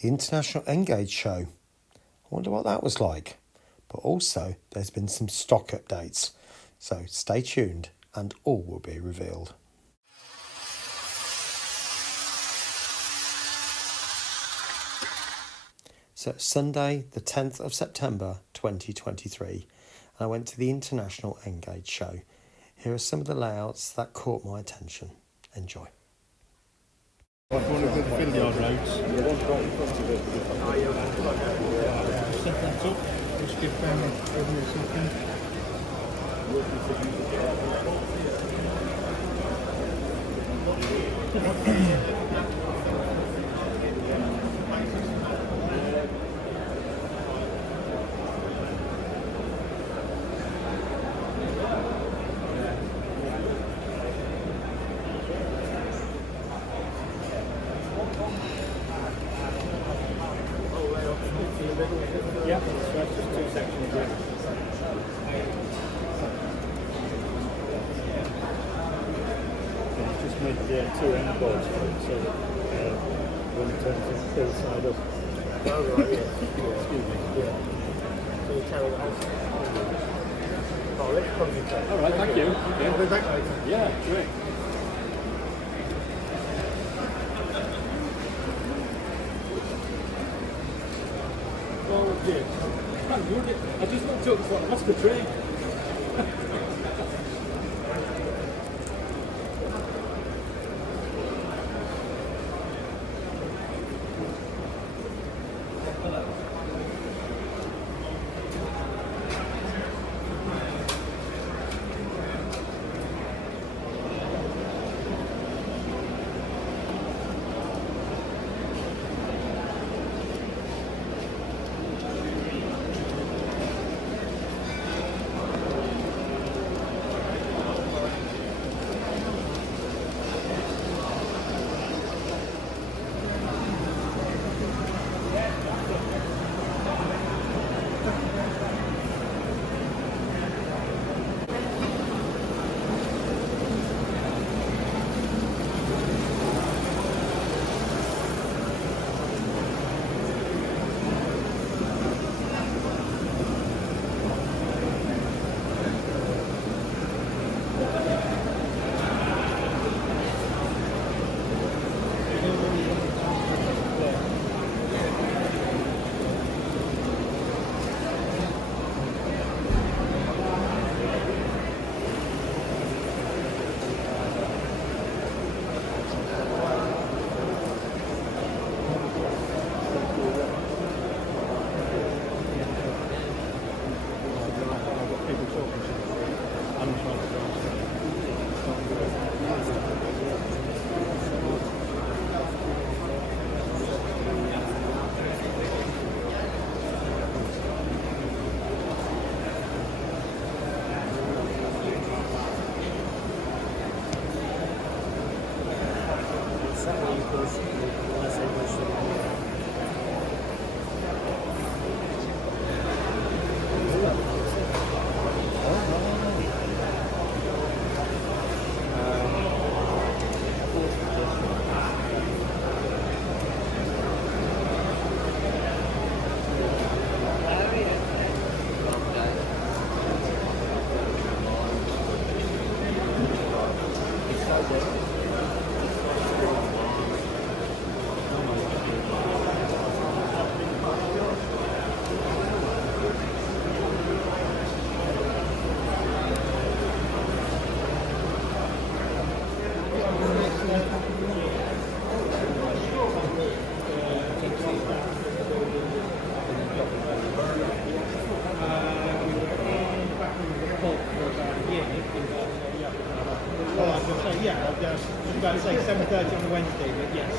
the International Engage show. I wonder what that was like. But also, there's been some stock updates. So stay tuned and all will be revealed. So it's Sunday, the 10th of September 2023, and I went to the International Engage show. Here are some of the layouts that caught my attention. Enjoy. If you want to do the Fiddle roads, set that up, just give them a second. Yeah, so that's just two sections. Just made two end boards for it, so that when it turns the other side up. Oh, right, yeah. Excuse me. Yeah. So you carry the whole thing. Oh, let's come in. All right, thank you. Okay. I'll be back later. Yeah, great. Oh, dear. I just looked up and lost the train. About to say 7:30 on the Wednesday, but yes.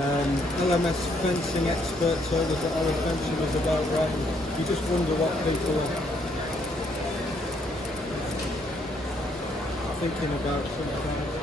LMS fencing expert told us that our fencing was about right. You just wonder what people are thinking about sometimes.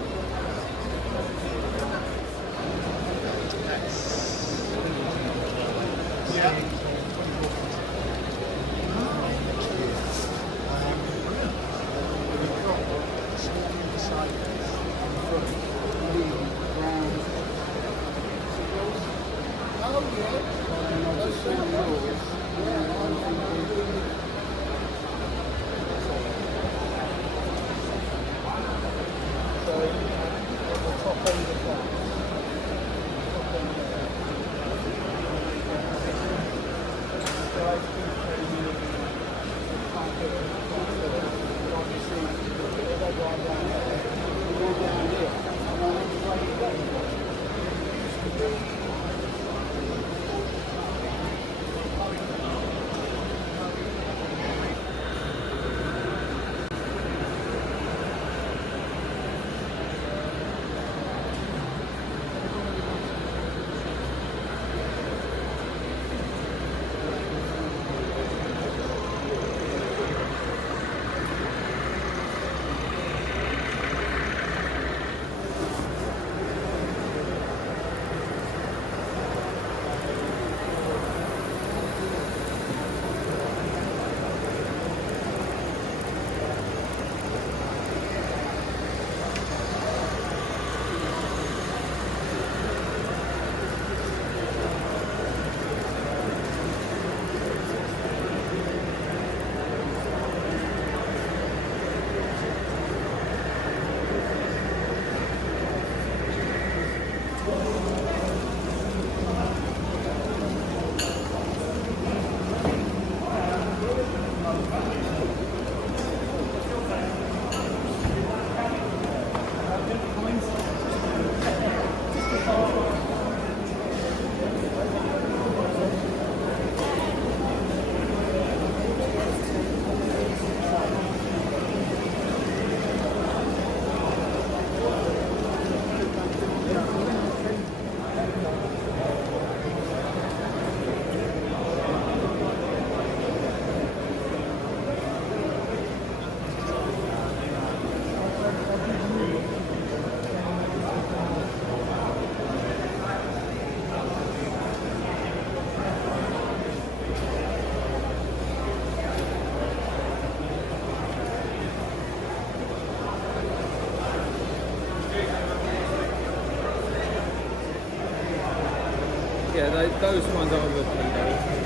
Yeah, those ones are looking though.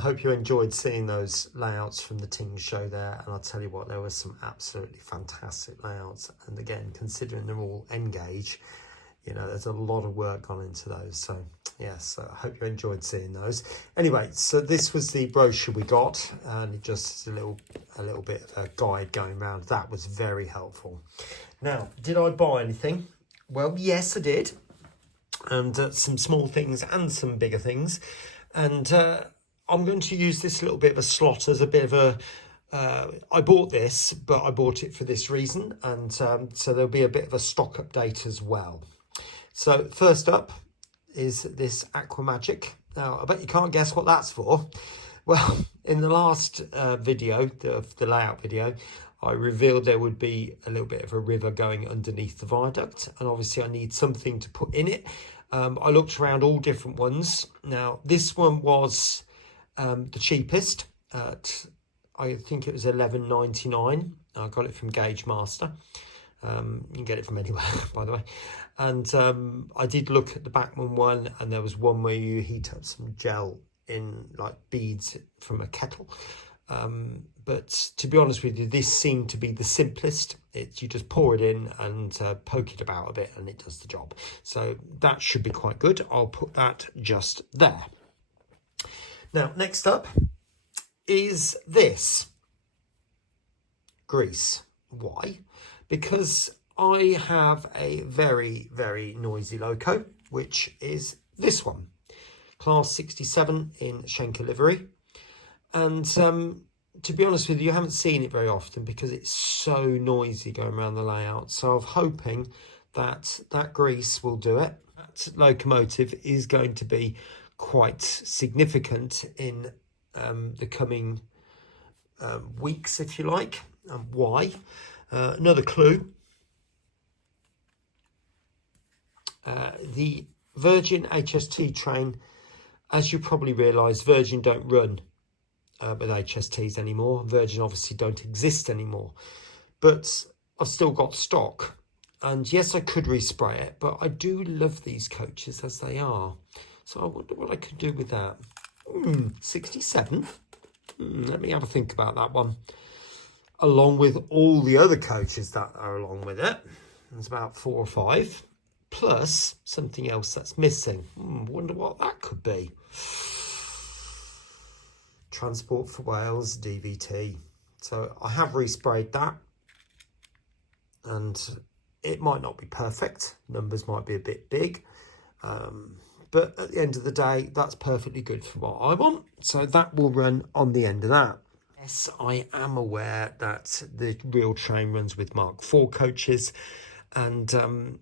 hope you enjoyed seeing those layouts from the Ting show there. And I'll tell you what, there were some absolutely fantastic layouts. And again, considering they're all N-gauge, you know, there's a lot of work gone into those. So yes, I hope you enjoyed seeing those. Anyway, so this was the brochure we got, and just a little bit of a guide going around. That was very helpful. Now, did I buy anything? Well, yes, I did. And some small things and some bigger things. And I'm going to use this little bit of a slot as a bit of a... I bought this, but I bought it for this reason. And so there'll be a bit of a stock update as well. So first up is this Aqua Magic. Now, I bet you can't guess what that's for. Well, in the last video, the layout video, I revealed there would be a little bit of a river going underneath the viaduct. And obviously I need something to put in it. I looked around all different ones. Now, this one was the cheapest at, I think it was $11.99. I got it from Gauge Master. You can get it from anywhere, by the way. And I did look at the Bachmann one, and there was one where you heat up some gel in like beads from a kettle. But to be honest with you, this seemed to be the simplest. You just pour it in and poke it about a bit and it does the job. So that should be quite good. I'll put that just there. Now, next up is this. Grease. Why? Because I have a very, very noisy loco, which is this one. Class 67 in Schenker livery. And to be honest with you, I haven't seen it very often because it's so noisy going around the layout. So I'm hoping that that grease will do it. That locomotive is going to be quite significant in the coming weeks, if you like. Why? Another clue. The Virgin HST train, as you probably realise, Virgin don't run with HSTs anymore. Virgin obviously don't exist anymore, but I've still got stock, and yes, I could respray it, but I do love these coaches as they are, so I wonder what I could do with that. 67. Let me have a think about that one, along with all the other coaches that are along with it. There's about 4 or 5 plus something else that's missing. Wonder what that could be. Transport for Wales DVT. So I have resprayed that, and it might not be perfect. Numbers might be a bit big, but at the end of the day, that's perfectly good for what I want. So that will run on the end of that. Yes, I am aware that the real train runs with Mark IV coaches, and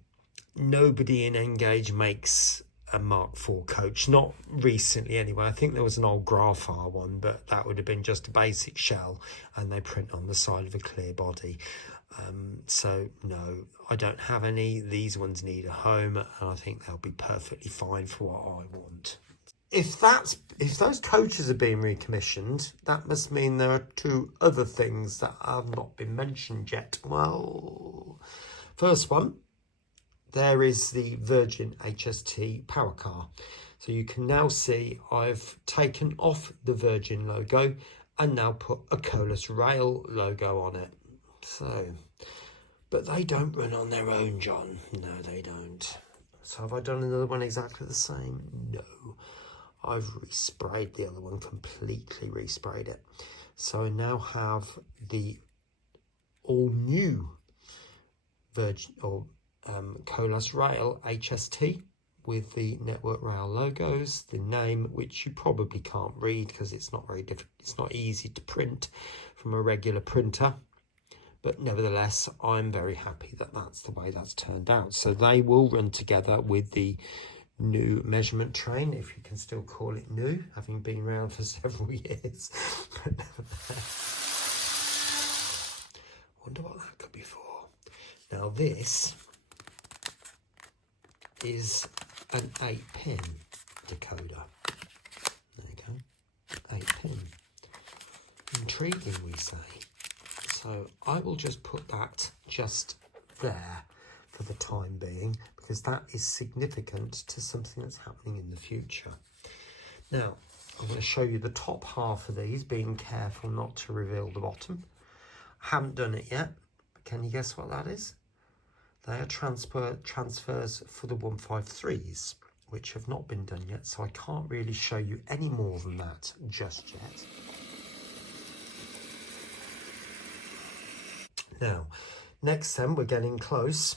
nobody in N-gauge makes a Mark IV coach, not recently anyway. I think there was an old Graphar one, but that would have been just a basic shell, and they print on the side of a clear body. So no, I don't have any. These ones need a home, and I think they'll be perfectly fine for what I want. If those coaches are being recommissioned, that must mean there are 2 other things that have not been mentioned yet. Well, first one, there is the Virgin HST power car. So you can now see I've taken off the Virgin logo and now put a Colas Rail logo on it. So, but they don't run on their own, John. No, they don't. So have I done another one exactly the same? No. I've resprayed the other one, completely resprayed it. So I now have the all new Virgin or Colas Rail HST with the Network Rail logos, the name, which you probably can't read because it's not very difficult. It's not easy to print from a regular printer, but nevertheless, I'm very happy that that's the way that's turned out. So they will run together with the new measurement train, if you can still call it new, having been around for several years. But nevertheless, wonder what that could be for. Now this is an 8-pin decoder. There you go, 8-pin. Intriguing, we say. So I will just put that just there for the time being, because that is significant to something that's happening in the future. Now, I'm going to show you the top half of these, being careful not to reveal the bottom. I haven't done it yet. Can you guess what that is? They are transfers for the 153s, which have not been done yet, so I can't really show you any more than that just yet. Now, next then, we're getting close.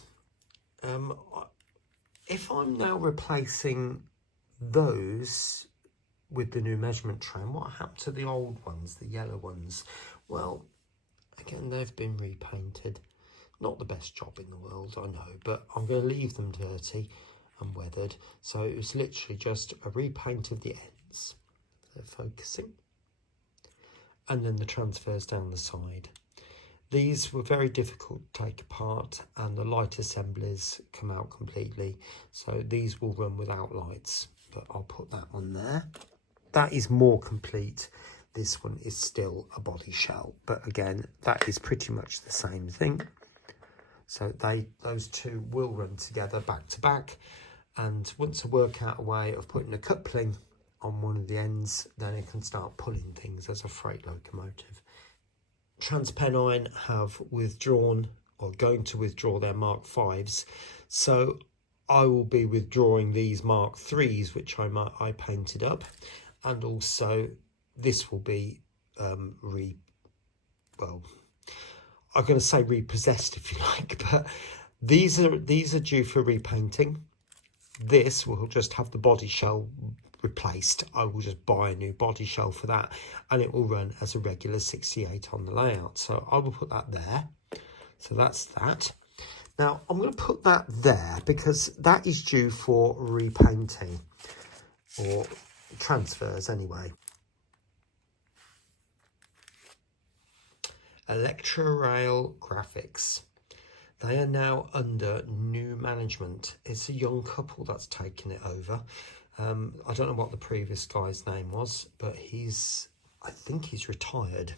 If I'm now replacing those with the new measurement tram, what happened to the old ones, the yellow ones? Well, again, they've been repainted. Not the best job in the world, I know, but I'm going to leave them dirty and weathered. So it was literally just a repaint of the ends. They're focusing. And then the transfers down the side. These were very difficult to take apart, and the light assemblies come out completely. So these will run without lights, but I'll put that on there. That is more complete. This one is still a body shell, but again, that is pretty much the same thing. So those two will run together back to back. And once I work out a way of putting a coupling on one of the ends, then I can start pulling things as a freight locomotive. TransPennine have withdrawn, or going to withdraw, their Mark 5s. So I will be withdrawing these Mark 3s, which I painted up. And also this will be I'm going to say repossessed, if you like, but these are due for repainting. This will just have the body shell replaced. I will just buy a new body shell for that, and it will run as a regular 68 on the layout. So I will put that there. So that's that. Now I'm going to put that there because that is due for repainting, or transfers anyway. Electrorail Graphics. They are now under new management. It's a young couple that's taken it over. I don't know what the previous guy's name was, but I think he's retired.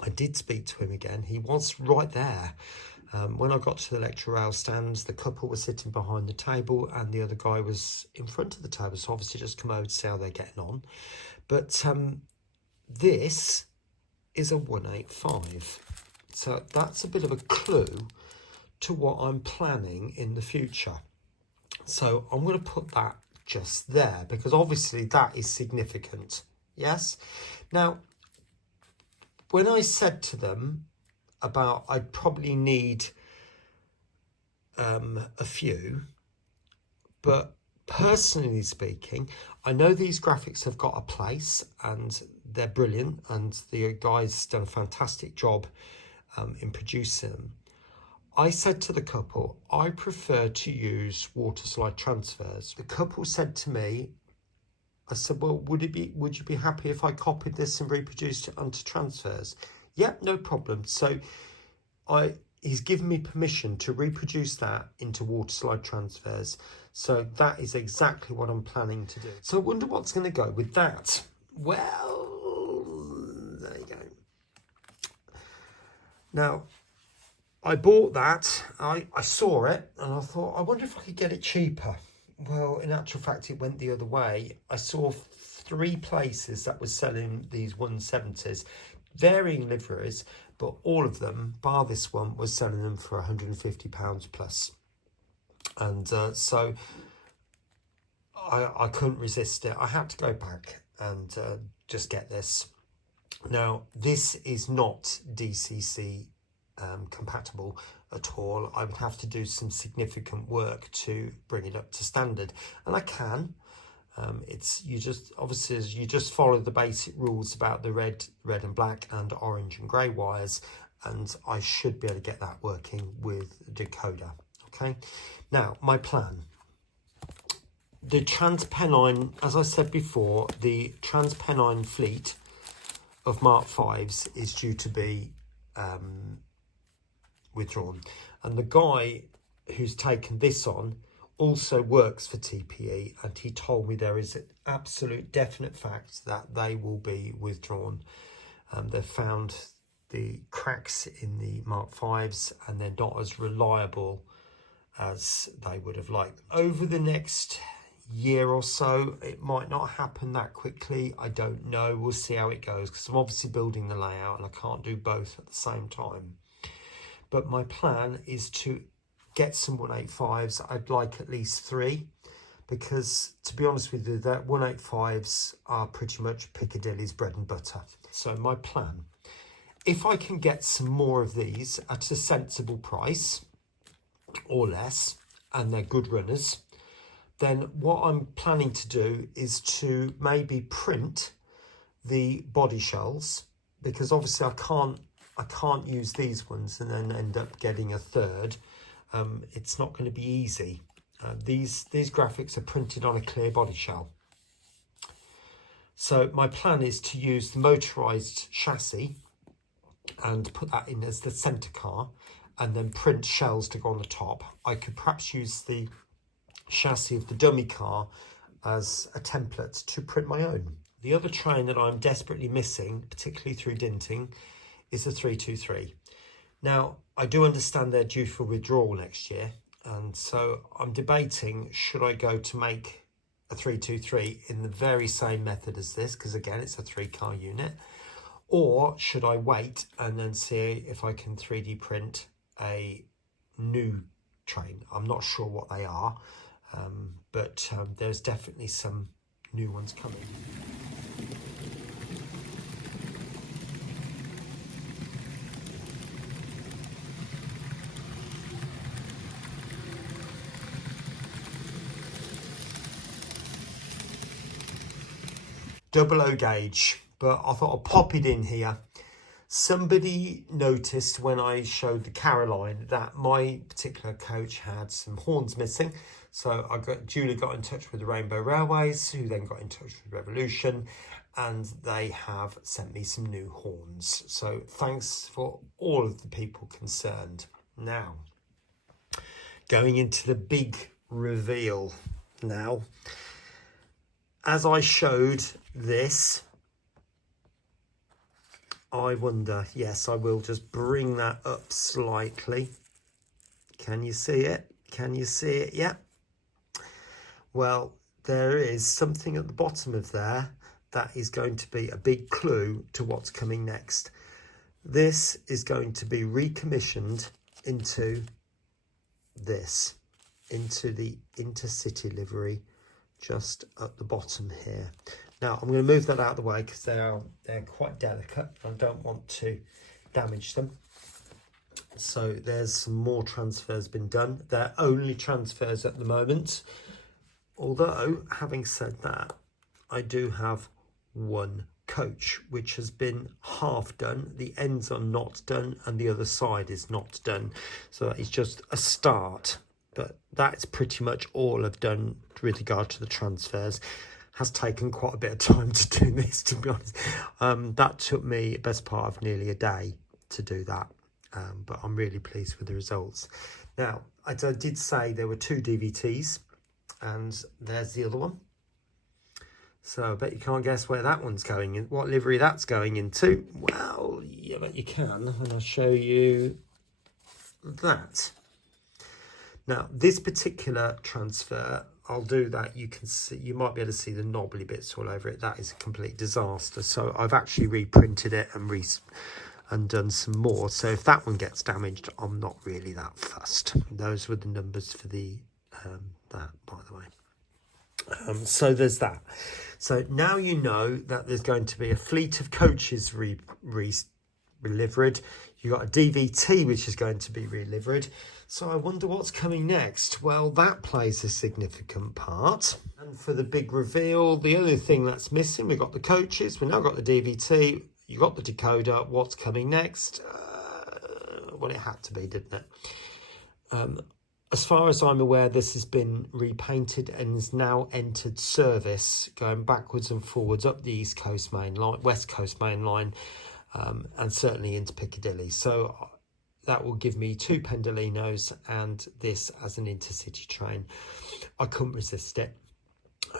I did speak to him again. He was right there. When I got to the Electrorail stands, the couple was sitting behind the table and the other guy was in front of the table. So obviously just come over to see how they're getting on. But this is a 185. So that's a bit of a clue to what I'm planning in the future. So I'm going to put that just there because obviously that is significant. Yes. Now, when I said to them about I'd probably need a few, but personally speaking, I know these graphics have got a place and they're brilliant, and the guy's done a fantastic job in producing them. I said to the couple, I prefer to use water slide transfers. The couple said to me, I said, well, would you be happy if I copied this and reproduced it onto transfers? Yeah, no problem. So he's given me permission to reproduce that into water slide transfers. So that is exactly what I'm planning to do. So I wonder what's going to go with that. Well, there you go. Now, I bought that, I saw it, and I thought, I wonder if I could get it cheaper. Well, in actual fact, it went the other way. I saw 3 places that were selling these 170s, varying liveries, but all of them, bar this one, was selling them for £150 plus. And so I couldn't resist it. I had to go back and just get this. Now, this is not DCC compatible at all. I would have to do some significant work to bring it up to standard, and I can. You just follow the basic rules about the red and black and orange and grey wires, and I should be able to get that working with decoder. Okay, now my plan. The TransPennine, as I said before, the TransPennine fleet of Mark 5s is due to be withdrawn, and the guy who's taken this on also works for TPE, and he told me there is an absolute definite fact that they will be withdrawn. They've found the cracks in the Mark 5s and they're not as reliable as they would have liked. Over the next year or so. It might not happen that quickly. I don't know. We'll see how it goes, because I'm obviously building the layout and I can't do both at the same time. But my plan is to get some 185s. I'd like at least 3, because to be honest with you, that 185s are pretty much Piccadilly's bread and butter. So my plan, if I can get some more of these at a sensible price or less, and they're good runners, then what I'm planning to do is to maybe print the body shells, because obviously I can't use these ones and then end up getting a third. It's not going to be easy. These graphics are printed on a clear body shell. So my plan is to use the motorised chassis and put that in as the centre car, and then print shells to go on the top. I could perhaps use the chassis of the dummy car as a template to print my own. The other train that I'm desperately missing, particularly through Dinting, is the 323. Now, I do understand they're due for withdrawal next year, and so I'm debating, should I go to make a 323 in the very same method as this, because again it's a 3-car unit, or should I wait and then see if I can 3D print a new train? I'm not sure what they are, but there's definitely some new ones coming. Double O gauge, but I thought I'd pop it in here. Somebody noticed when I showed the Caroline that my particular coach had some horns missing. So I duly got in touch with the Rainbow Railways, who then got in touch with Revolution, and they have sent me some new horns. So thanks for all of the people concerned. Now, going into the big reveal now. As I showed this, I wonder, yes, I will just bring that up slightly. Can you see it? Can you see it? Yeah. Well, there is something at the bottom of there that is going to be a big clue to what's coming next. This is going to be recommissioned into this, into the intercity livery, just at the bottom here. Now I'm going to move that out of the way because they're quite delicate. I don't want to damage them. So there's some more transfers been done. They're only transfers at the moment. Although, having said that, I do have one coach which has been half done. The ends are not done and the other side is not done. So that is just a start. But that's pretty much all I've done with regard to the transfers. Has taken quite a bit of time to do this, to be honest. That took me the best part of nearly a day to do that. But I'm really pleased with the results. Now, I did say there were 2 DVTs, and there's the other one. So I bet you can't guess where that one's going in, what livery that's going into. Well, yeah, but you can, and I'll show you that. Now, this particular transfer, I'll do that. You can see, you might be able to see the knobbly bits all over it. That is a complete disaster. So I've actually reprinted it and done some more. So if that one gets damaged, I'm not really that fussed. Those were the numbers for the that, by the way. So there's that. So now you know that there's going to be a fleet of coaches re-livered. You've got a DVT which is going to be re-livered. So I wonder what's coming next. Well, that plays a significant part. And for the big reveal, the only thing that's missing, we've got the coaches, we've now got the DVT, you got the decoder. What's coming next? Well, it had to be, didn't it? As far as I'm aware, this has been repainted and is now entered service, going backwards and forwards up the East Coast main line, West Coast main line, and certainly into Piccadilly. So that will give me 2 Pendolinos and this as an intercity train. I couldn't resist it.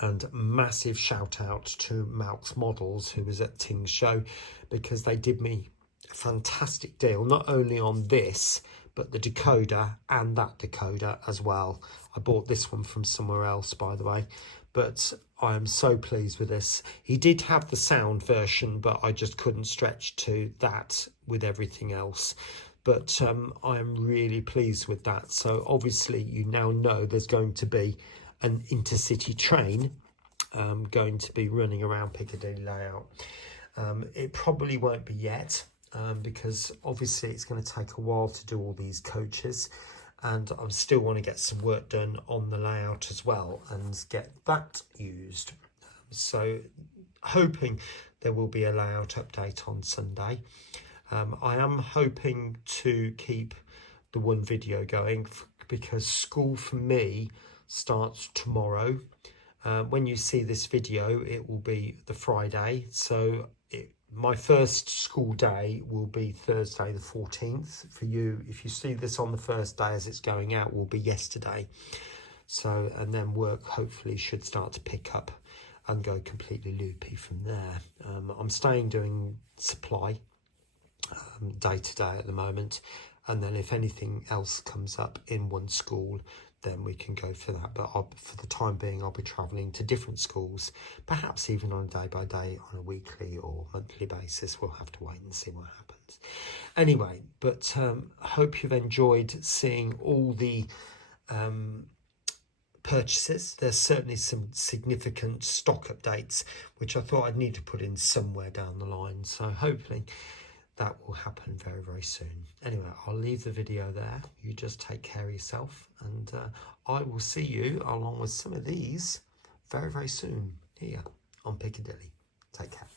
And massive shout out to Malx Models, who was at Ting's show, because they did me a fantastic deal, not only on this, but the decoder and that decoder as well. I bought this one from somewhere else, by the way, but I am so pleased with this. He did have the sound version, but I just couldn't stretch to that with everything else. But I am really pleased with that. So obviously you now know there's going to be an intercity train going to be running around Piccadilly layout. It probably won't be yet, because obviously it's going to take a while to do all these coaches, and I still want to get some work done on the layout as well and get that used. So hoping there will be a layout update on Sunday. I am hoping to keep the one video going because school for me starts tomorrow. When you see this video, it will be the Friday, so my first school day will be Thursday the 14th. For you, if you see this on the first day as it's going out, will be yesterday. So, and then work hopefully should start to pick up and go completely loopy from there. I'm staying doing supply day to day at the moment, and then if anything else comes up in one school, then we can go for that. But for the time being, I'll be travelling to different schools, perhaps even on a day-by-day, on a weekly or monthly basis. We'll have to wait and see what happens. Anyway, but hope you've enjoyed seeing all the purchases. There's certainly some significant stock updates, which I thought I'd need to put in somewhere down the line. So hopefully that will happen very, very soon. Anyway, I'll leave the video there. You just take care of yourself, and I will see you along with some of these very, very soon here on Piccadilly. Take care.